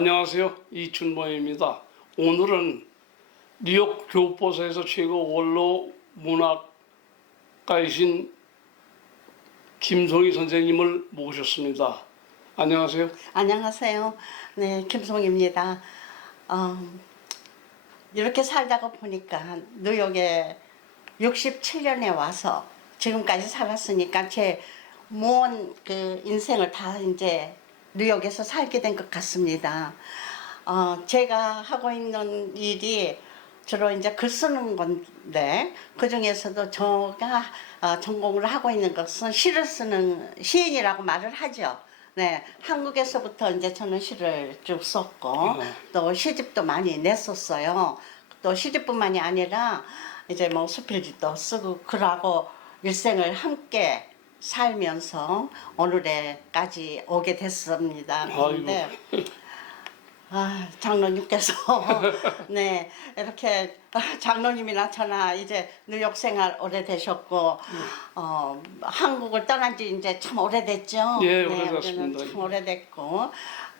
안녕하세요. 이춘모입니다. 오늘은 뉴욕 교포소에서 최고 원로 문학가이신 김송희 선생님을 모셨습니다. 안녕하세요. 안녕하세요. 네, 김송입니다. 어, 이렇게 살다가 보니까 뉴욕에 67년에 와서 지금까지 살았으니까 제 모은 그 인생을 다 이제 뉴욕에서 살게 된 것 같습니다. 어, 제가 하고 있는 일이 주로 이제 글 쓰는 건데 그 중에서도 제가 어, 전공을 하고 있는 것은 시를 쓰는 시인이라고 말을 하죠. 네, 한국에서부터 이제 저는 시를 쭉 썼고 네. 또 시집도 많이 냈었어요. 또 시집뿐만이 아니라 이제 뭐 수필집도 쓰고 그러고 일생을 함께 살면서 오늘에까지 오게 됐습니다. 그런데 아, 장로님께서 네 이렇게 아, 장로님이나 저나 이제 뉴욕 생활 오래되셨고 어, 한국을 떠난 지 이제 참 오래됐죠. 예, 네, 오래됐습니다. 우리는 참 오래됐고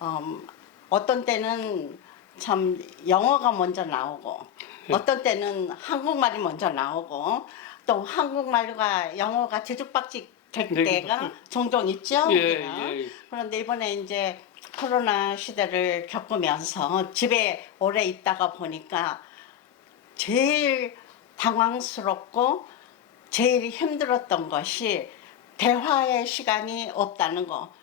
음, 어떤 때는 참 영어가 먼저 나오고 어떤 때는 한국말이 먼저 나오고 또 한국말과 영어가 뒤죽박죽 될 네, 때가 그렇죠. 종종 있죠. 예. 예. 그런데 이번에 이제 코로나 시대를 겪으면서 집에 오래 있다가 보니까 제일 당황스럽고 제일 힘들었던 것이 대화의 시간이 없다는 거.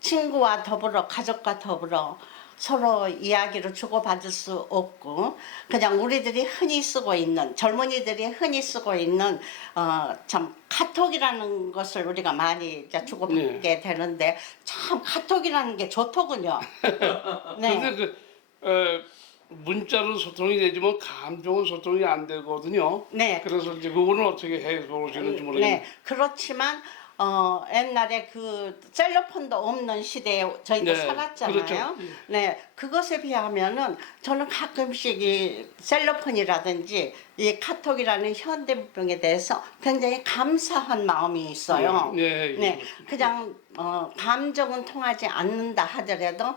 친구와 더불어 가족과 더불어 서로 이야기를 주고받을 수 없고 그냥 우리들이 흔히 쓰고 있는 젊은이들이 흔히 쓰고 있는 어, 참 카톡이라는 것을 우리가 많이 이제 주고받게 네. 되는데 참 카톡이라는 게 좋더군요. 근데 네. 그 에, 문자로 소통이 되지만 감정은 소통이 안 되거든요. 네. 그래서 이제 그거는 어떻게 해 보시는지 모르겠는데. 네, 그렇지만 어 옛날에 그 셀러폰도 없는 시대에 저희도 네, 살았잖아요. 그렇죠. 네, 그것에 비하면은 저는 가끔씩 이 셀러폰이라든지 이 카톡이라는 현대문명에 대해서 굉장히 감사한 마음이 있어요. 네, 네, 네, 그냥 어, 감정은 통하지 않는다 하더라도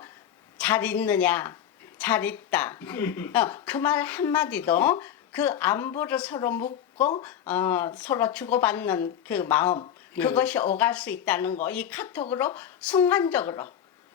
잘 있느냐, 잘 있다. 어, 그 말 한마디도 그 안부를 서로 묻고 어, 서로 주고받는 그 마음 네. 그것이 오갈 수 있다는 거 이 카톡으로 순간적으로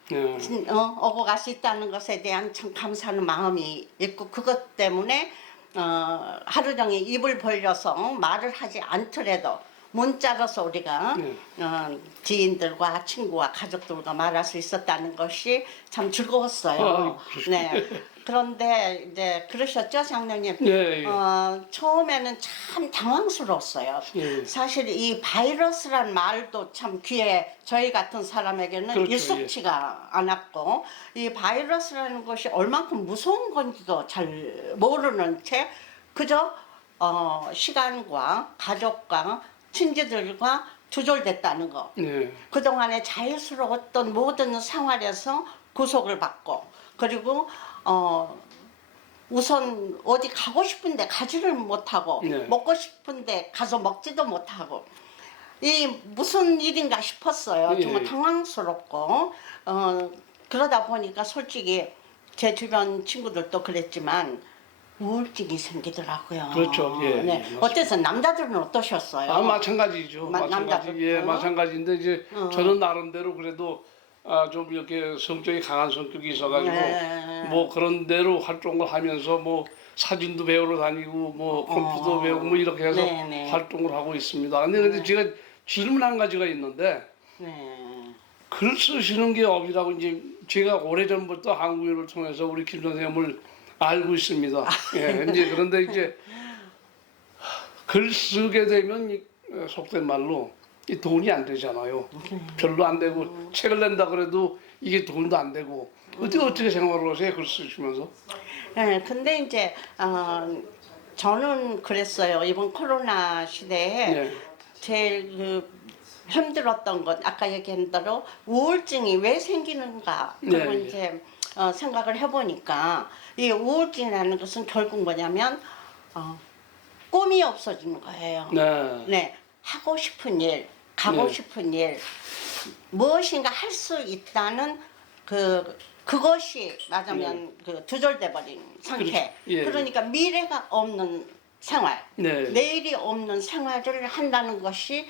네. 진- 어, 오고 갈 수 있다는 것에 대한 참 감사하는 마음이 있고 그것 때문에 어, 하루 종일 입을 벌려서 말을 하지 않더라도 문자로서 우리가 네. 어, 지인들과 친구와 가족들과 말할 수 있었다는 것이 참 즐거웠어요. 그러시구나. 네. 그런데 이제 그러셨죠, 장로님? 네, 예. 어, 처음에는 참 당황스러웠어요. 예. 사실 이 바이러스란 말도 참 귀에 저희 같은 사람에게는 그렇죠, 익숙치가 않았고 이 바이러스라는 것이 얼만큼 무서운 건지도 잘 모르는 채 그저 어, 시간과 가족과 친지들과 조절됐다는 거. 네. 그동안에 자유스러웠던 모든 생활에서 구속을 받고 그리고 어 우선 어디 가고 싶은데 가지를 못하고 네. 먹고 싶은데 가서 먹지도 못하고 이 무슨 일인가 싶었어요. 예. 정말 당황스럽고 어 그러다 보니까 솔직히 제 주변 친구들도 그랬지만 우울증이 생기더라고요. 그렇죠. 예, 예, 네. 맞습니다. 어때서 남자들은 어떠셨어요? 아 마찬가지죠. 마- 마찬가지. 남자들도? 예, 마찬가지인데 이제 어. 저는 나름대로 그래도 아, 좀 이렇게 성격이 강한 성격이 있어가지고 네. 뭐 그런 대로 활동을 하면서 뭐 사진도 배우러 다니고 뭐 컴퓨터 어. 배우고 뭐 이렇게 해서 네, 네. 활동을 하고 있습니다. 근데 근데 제가 질문 한 가지가 있는데 네. 글 쓰시는 게 업이라고 이제 제가 오래전부터 한국인을 통해서 우리 김 선생님을 알고 있습니다. 예, 이제 그런데 이제 글 쓰게 되면 이, 어, 속된 말로 이 돈이 안 되잖아요. 별로 안 되고 책을 낸다 그래도 이게 돈도 안 되고 어떻게 어떻게 생활을 하세요? 글 쓰시면서? 네, 근데 이제 어, 저는 그랬어요. 이번 코로나 시대에 네. 제일 그 힘들었던 건 아까 얘기한 대로 우울증이 왜 생기는가 네, 네. 이제 어, 생각을 해보니까 이 우울증이라는 것은 결국 뭐냐면 어, 꿈이 없어지는 거예요. 네. 네, 하고 싶은 일, 가고 네. 싶은 일, 무엇인가 할 수 있다는 그 그것이 맞으면 그 두절돼 버린 상태. 그렇죠. 예. 그러니까 미래가 없는 생활, 네. 내일이 없는 생활을 한다는 것이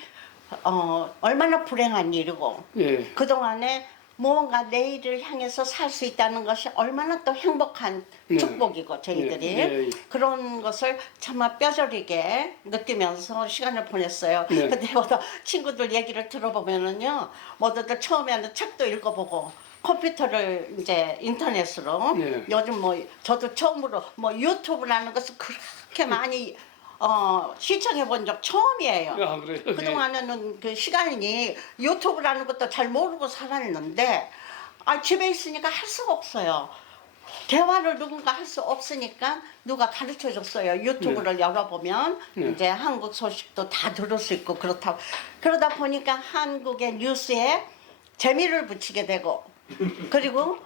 어, 얼마나 불행한 일이고 예. 그 동안에 무언가 내일을 향해서 살 수 있다는 것이 얼마나 또 행복한 네. 축복이고 저희들이 예, 예, 예. 그런 것을 정말 뼈저리게 느끼면서 시간을 보냈어요. 네. 근데 모두 친구들 얘기를 들어보면은요, 모두들 처음에는 책도 읽어보고 컴퓨터를 이제 인터넷으로 네. 요즘 뭐 저도 처음으로 뭐 유튜브라는 것을 그렇게 많이 어, 시청해 본 적 처음이에요. 아 그래요. 예. 그동안에는 그 시간이 유튜브라는 것도 잘 모르고 살았는데 아 집에 있으니까 할 수가 없어요. 대화를 누군가 할 수 없으니까 누가 가르쳐 줬어요. 유튜브를 열어보면 네. 이제 한국 소식도 다 들을 수 있고 그렇다고 그러다 보니까 한국의 뉴스에 재미를 붙이게 되고 그리고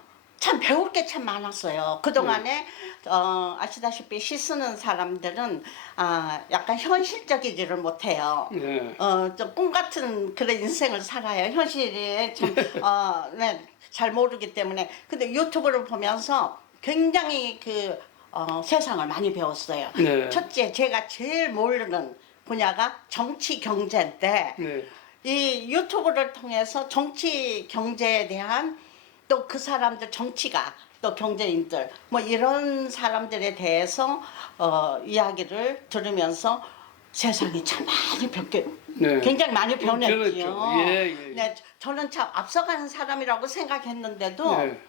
참 배울 게 참 많았어요. 그동안에 어, 아시다시피 시 쓰는 사람들은 아, 약간 현실적이지를 못해요. 네. 어, 좀 꿈 같은 그런 인생을 살아요. 현실이 참, 어, 네, 잘 모르기 때문에. 근데 유튜브를 보면서 굉장히 그, 어, 세상을 많이 배웠어요. 네. 첫째, 제가 제일 모르는 분야가 정치 경제인데, 네. 이 유튜브를 통해서 정치 경제에 대한 또 그 사람들 정치가 또 경제인들 뭐 이런 사람들에 대해서 어, 이야기를 들으면서 세상이 참 많이 변게 네. 굉장히 많이 변했지요. 변했죠. 예, 예, 예. 네, 저는 참 앞서가는 사람이라고 생각했는데도 네.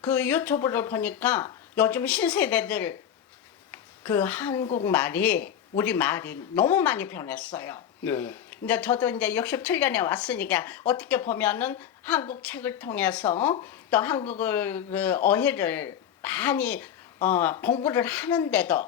그 유튜브를 보니까 요즘 신세대들 그 한국 말이 우리 말이 너무 많이 변했어요. 네. 이제 저도 이제 67년에 왔으니까 어떻게 보면은 한국 책을 통해서 또 한국을 그 어휘를 많이 어, 공부를 하는데도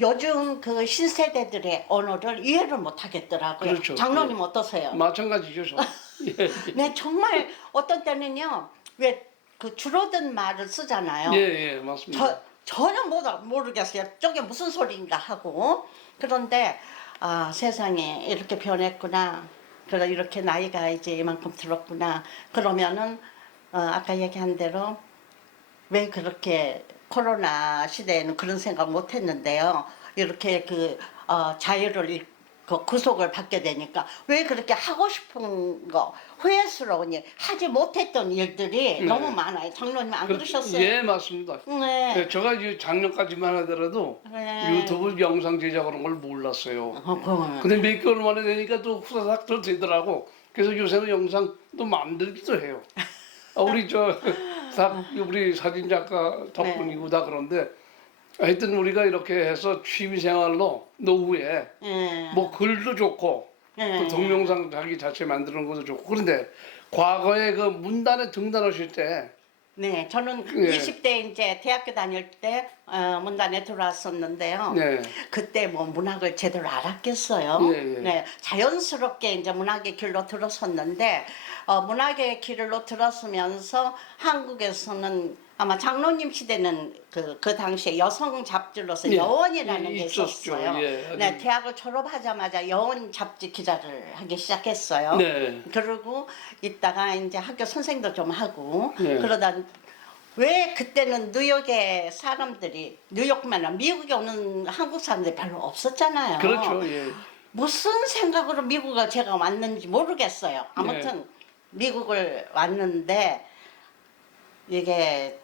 요즘 그 신세대들의 언어를 이해를 못 하겠더라고요. 그렇죠. 장로님 예. 어떠세요? 마찬가지죠. 저. 예. 네, 정말 어떤 때는요. 왜 그 줄어든 말을 쓰잖아요. 예, 예, 맞습니다. 저, 전혀 못, 모르겠어요. 저게 무슨 소리인가 하고. 그런데, 아, 세상에 이렇게 변했구나. 그래, 이렇게 나이가 이제 이만큼 들었구나. 그러면은, 어, 아까 얘기한 대로, 왜 그렇게 코로나 시대에는 그런 생각 못 했는데요. 이렇게 그, 어, 자유를 잃- 그 구속을 받게 되니까 왜 그렇게 하고 싶은 거 후회스러운 일 하지 못했던 일들이 네. 너무 많아요. 장로님 안 그- 그러셨어요? 예, 맞습니다. 네. 예, 제가 이제 작년까지만 하더라도 네. 유튜브 영상 제작 그런 걸 몰랐어요. 어, 그, 근데 몇 개월 만에 되니까 또 후다닥 또 되더라고. 그래서 요새는 영상 또 만들기도 해요. 아, 우리 저 다 우리 사진 작가 덕분이고 다 그런데 하여튼 우리가 이렇게 해서 취미 생활로 노후에 예. 뭐 글도 좋고 예. 또 동영상 자기 자체 만드는 것도 좋고 그런데 과거에 그 문단에 등단하실 때 네, 저는 예. 20대 이제 대학교 다닐 때 어, 문단에 들어왔었는데요. 네. 그때 뭐 문학을 제대로 알았겠어요. 예, 예. 네, 자연스럽게 이제 문학의 길로 들어섰는데 어, 문학의 길로 들었으면서 한국에서는 아마 장로님 시대는 그, 그 당시에 여성 잡지로서 예. 여원이라는 예, 게 있었죠. 있었어요. 예, 네, 대학을 졸업하자마자 여원 잡지 기자를 하기 시작했어요. 네. 그러고 있다가 이제 학교 선생도 좀 하고 네. 그러다 왜 그때는 뉴욕에 사람들이 뉴욕만 아니라 미국에 오는 한국 사람들이 별로 없었잖아요. 그렇죠. 예. 무슨 생각으로 미국에 제가 왔는지 모르겠어요. 아무튼 네. 미국을 왔는데 이게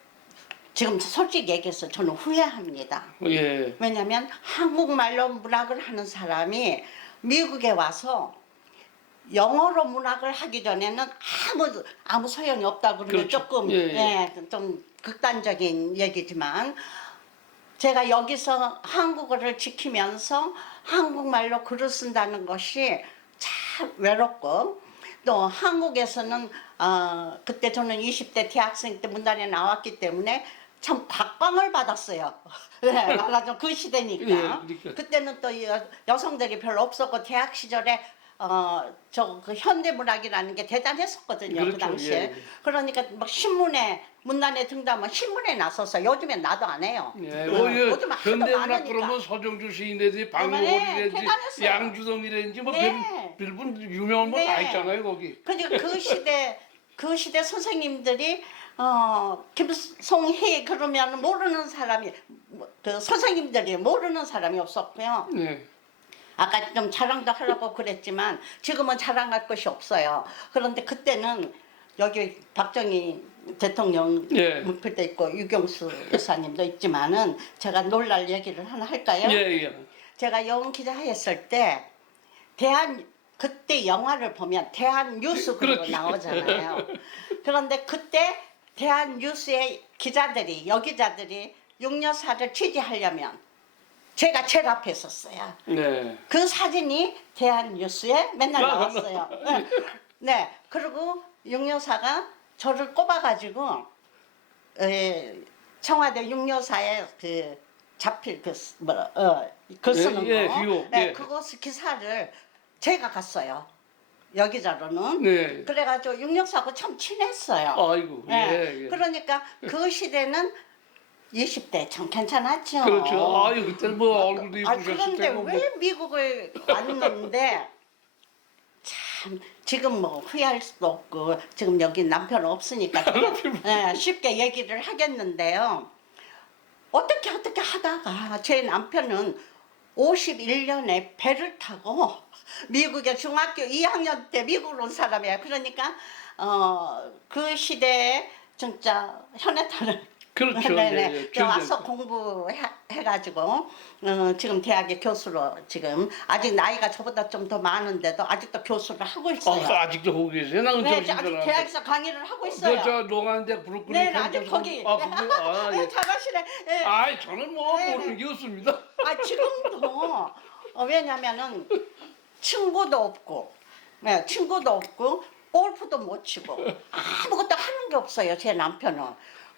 지금 솔직히 얘기해서 저는 후회합니다. 예. 왜냐하면 한국말로 문학을 하는 사람이 미국에 와서 영어로 문학을 하기 전에는 아무 아무 소용이 없다고 그러면 그렇죠. 조금 예, 예. 예, 좀 극단적인 얘기지만 제가 여기서 한국어를 지키면서 한국말로 글을 쓴다는 것이 참 외롭고 또 한국에서는 어, 그때 저는 20대 대학생 때 문단에 나왔기 때문에 참 각광을 받았어요. 네, 말하자면 그 시대니까. 예, 그러니까. 그때는 또 여, 여성들이 별로 없었고 대학 시절에 어, 저그 현대 문학이라는 게 대단했었거든요. 그 그렇죠. 당시에. 예, 예. 그러니까 막 신문에 문단에 등단하면 신문에 나섰어. 요즘엔 나도 안 해요. 예, 어, 뭐, 예, 요즘 하도 현대문학 많으니까. 그러면 서정주 시인이라든지 네, 박노골이라든지 대단했어요. 양주동이라든지 뭐 네. 별, 별분 유명한 거다 네. 있잖아요 거기. 그러니까 그 시대 그 시대 선생님들이 어 김송희 그러면 모르는 사람이 뭐, 그 선생님들이 모르는 사람이 없었고요. 네. 아까 좀 자랑도 하려고 그랬지만 지금은 자랑할 것이 없어요. 그런데 그때는 여기 박정희 대통령 예. 문필도 있고 유경수 여사님도 있지만은 제가 놀랄 얘기를 하나 할까요? 예, 예. 제가 영웅 기자 했을 때 대한 그때 영화를 보면 대한 뉴스 그로. 나오잖아요. 그런데 그때 대한 뉴스의 기자들이 여기자들이 육여사를 취재하려면 제가 제일 앞에 있었어요. 네. 그 사진이 대한 뉴스에 맨날 아, 나왔어요. 네. 네. 그리고 육여사가 저를 꼽아가지고 에, 청와대 육여사의 그 잡힐 그 스- 뭐라 어글 쓰는 예, 예, 거, 비호, 네, 예. 그거 기사를 제가 갔어요. 여기자로는. 네. 그래가지고 육여사하고 참 친했어요. 아이고. 네. 예, 예. 그러니까 그 시대는 20대 참 괜찮았죠. 그렇죠. 아유, 그때 뭐 얼굴도 아, 이쁘셨을 그런데 뭐. 왜 미국을 왔는데 참 지금 뭐 후회할 수도 없고 지금 여기 남편 없으니까 예, 쉽게 얘기를 하겠는데요. 어떻게 어떻게 하다가 제 남편은 51년에 배를 타고 미국에 중학교 2학년 때 미국으로 온 사람이에요. 그러니까 어, 그 시대에 진짜 현해탄을 그렇죠. 네네. 예, 예. 저 와서 공부해가지고 어, 지금 대학의 교수로 지금 아직 나이가 저보다 좀 더 많은데도 아직도 교수를 하고 아, 있어요. 그 아직도 거기 계세요? 나는 네, 아직. 대학에서 강의를 하고 있어요. 그저 농안대 브루클린 네, 아직 캠퍼스. 거기. 아, 아, 네, 예. 잘하시네. 네. 아이, 저는 뭐 네, 모르는 게 없습니다. 아 지금도 어, 왜냐면은 친구도 없고, 네, 친구도 없고 골프도 못 치고 아무것도 하는 게 없어요 제 남편은.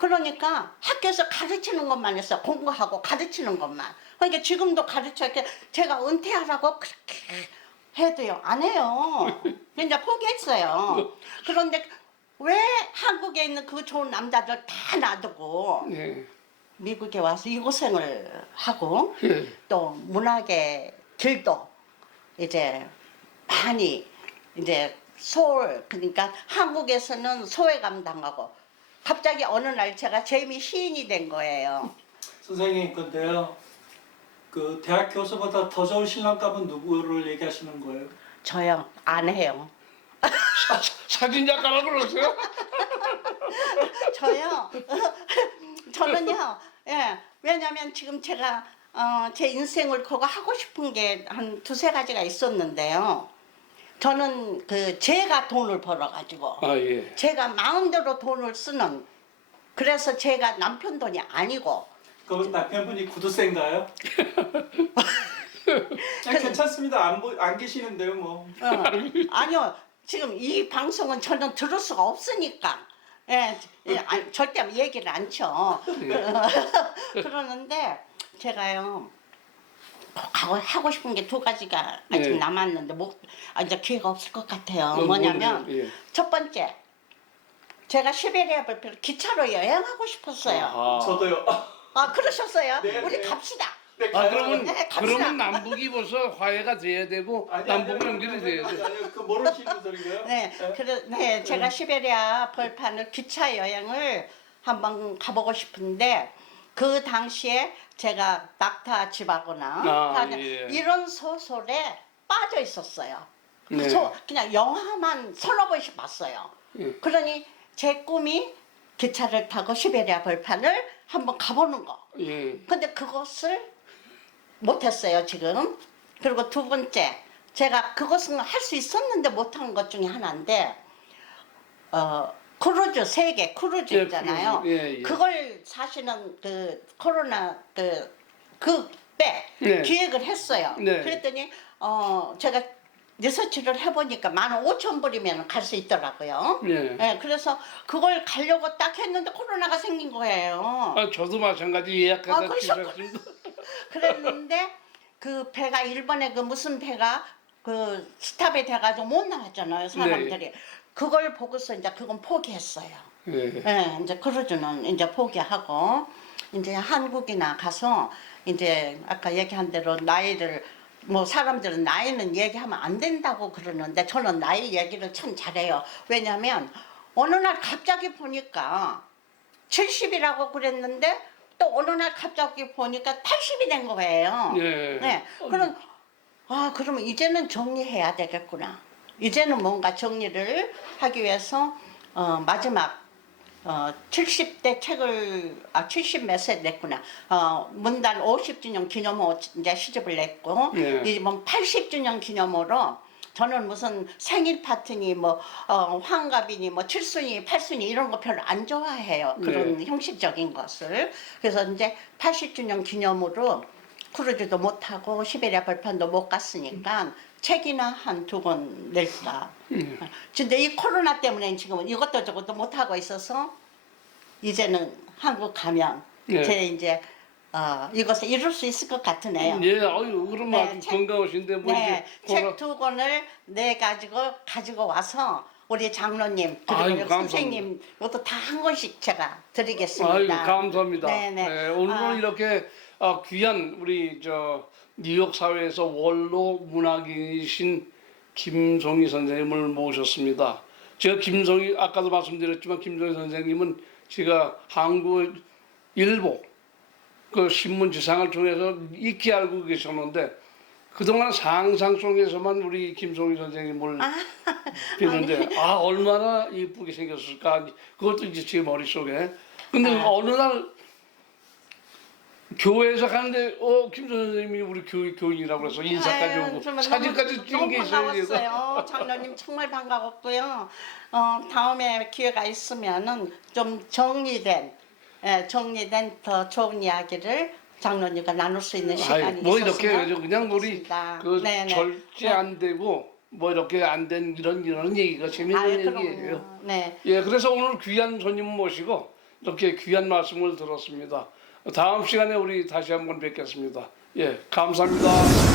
그러니까 학교에서 가르치는 것만 했어 공부하고 가르치는 것만. 그러니까 지금도 가르쳐 이렇게 제가 은퇴하라고 그렇게 해도요 안 해요. 이제 포기했어요. 그런데 왜 한국에 있는 그 좋은 남자들 다 놔두고 예. 미국에 와서 이 고생을 하고 예. 또 문학의 길도 이제 많이 이제 소홀 그러니까 한국에서는 소외감 당하고 갑자기 어느 날 제가 재미 시인이 된 거예요. 선생님 근데요 그 대학 교수보다 더 좋은 신랑감은 누구를 얘기하시는 거예요? 저요 안 해요. 사진 작가라 그러세요? 저요 저는요 예 왜냐면 지금 제가 어, 제 인생을 그거 하고 싶은 게 한 두세 가지가 있었는데요. 저는 그 제가 돈을 벌어 가지고 아, 예. 제가 마음대로 돈을 쓰는 그래서 제가 남편 돈이 아니고 그럼 남편분이 구두쇠인가요? 그냥 괜찮습니다. 안, 보, 안 계시는데요 뭐. 어, 아니요 지금 이 방송은 저는 들을 수가 없으니까 예, 예, 안- 절대 얘기를 안 쳐. 그러는데 제가요 꼭 하고, 하고 싶은 게 두 가지가 아직 네. 남았는데 뭐 아, 이제 기회가 없을 것 같아요. 어, 뭐냐면 뭐예요? 예. 첫 번째 제가 시베리아 발표를 기차로 여행하고 싶었어요. 아하. 저도요. 아 그러셨어요? 네, 우리 네. 갑시다. 네, 아. 그러면 네, 갑시다. 그러면 남북이 벌써 화해가 돼야 되고 남북 연결이 돼야 돼. 아니, 그 모르시는 소리고요. 네, 그래, 네, 제가 시베리아 벌판을 기차 여행을 한번 가보고 싶은데 그 당시에 제가 낙타 집하거나 아, 하는 예. 이런 소설에 빠져 있었어요. 네. 소, 그냥 영화만 서너 번씩 봤어요. 예. 그러니 제 꿈이 기차를 타고 시베리아 벌판을 한번 가보는 거. 예. 근데 그것을 못했어요 지금. 그리고 두 번째 제가 그것은 할 수 있었는데 못한 것 중에 하나인데 어 크루즈 세계 크루즈 예, 있잖아요. 크루즈. 예, 예. 그걸 사실은 그 코로나 그 그때 네. 기획을 했어요. 네. 그랬더니 어 제가 리서치를 해보니까 만 오천 불이면 갈 수 있더라고요. 예. 예, 그래서 그걸 가려고 딱 했는데 코로나가 생긴 거예요. 아 저도 마찬가지 예약하다 아, 그러셨구나. 취소했습니다. 그랬는데 그 배가 일본에 그 무슨 배가 그 스탑이 돼가지고 못 나왔잖아요 사람들이 네. 그걸 보고서 이제 그건 포기했어요. 예. 예, 이제 크루즈는 이제 포기하고 이제 한국이나 가서 이제 아까 얘기한 대로 나이를 뭐 사람들은 나이는 얘기하면 안 된다고 그러는데 저는 나이 얘기를 참 잘해요. 왜냐하면 어느 날 갑자기 보니까 70이라고 그랬는데 또 어느 날 갑자기 보니까 80이 된 거예요. 예. 네. 그럼 아 그러면 이제는 정리해야 되겠구나. 이제는 뭔가 정리를 하기 위해서 어, 마지막 어, 70대 책을 아 70몇 세 냈구나. 어, 문단 50주년 기념으로 이제 시집을 냈고 예. 이번 80주년 기념으로 저는 무슨 생일 파티니 뭐 어, 환갑이니 뭐 칠순이 팔순이 이런 거 별로 안 좋아해요. 그런 네. 형식적인 것을. 그래서 이제 80주년 기념으로 크루즈도 못 하고 시베리아 벌판도 못 갔으니까 책이나 한 두 권 낼까. 예. 근데 이 코로나 때문에 지금 이것도 저것도 못 하고 있어서 이제는 한국 가면 예. 제 이제 어, 이것을 이룰 수 있을 것 같으네요. 예, 아유, 그럼 네, 아주 책- 건강하신데 뭐 네, 이제 코로나- 책두 권을 내 가지고 가지고 와서 우리 장로님 그리고 아유, 감사합니다. 선생님 이것도 다 한 권씩 제가 드리겠습니다. 아유 감사합니다. 네, 네. 네, 오늘은 아. 이렇게 아, 귀한 우리 저 뉴욕 사회에서 원로 문학인이신 김송희 선생님을 모셨습니다. 제가 김송희 아까도 말씀드렸지만 김송희 선생님은 제가 한국 일보 그 신문 지상을 통해서 익히 알고 계셨는데 그동안 상상 속에서만 우리 김송희 선생님을 뵀는데 아 얼마나 이쁘게 생겼을까 그것도 이제 제 머릿속에 근데 아. 어느 날 교회에서 가는데 어 김선 선생님이 우리 교회 교인이라고 그래서 인사까지 아유, 오고 정말 사진까지 너무, 찍은 게 너무 있어요. 반가웠어요. 장로님 정말 반가웠고요. 어, 다음에 기회가 있으면은 좀 정리된 예, 정리된 더 좋은 이야기를 장로님과 나눌 수 있는 시간이 아이, 뭐 있었으면 이렇게 그냥 우리 좋겠습니다. 그 네네. 절제 안 되고 뭐 이렇게 안 된 이런 이런 얘기가 재밌는 아유, 얘기예요. 그럼요. 네. 예, 그래서 오늘 귀한 손님 모시고 이렇게 귀한 말씀을 들었습니다. 다음 시간에 우리 다시 한번 뵙겠습니다. 예, 감사합니다.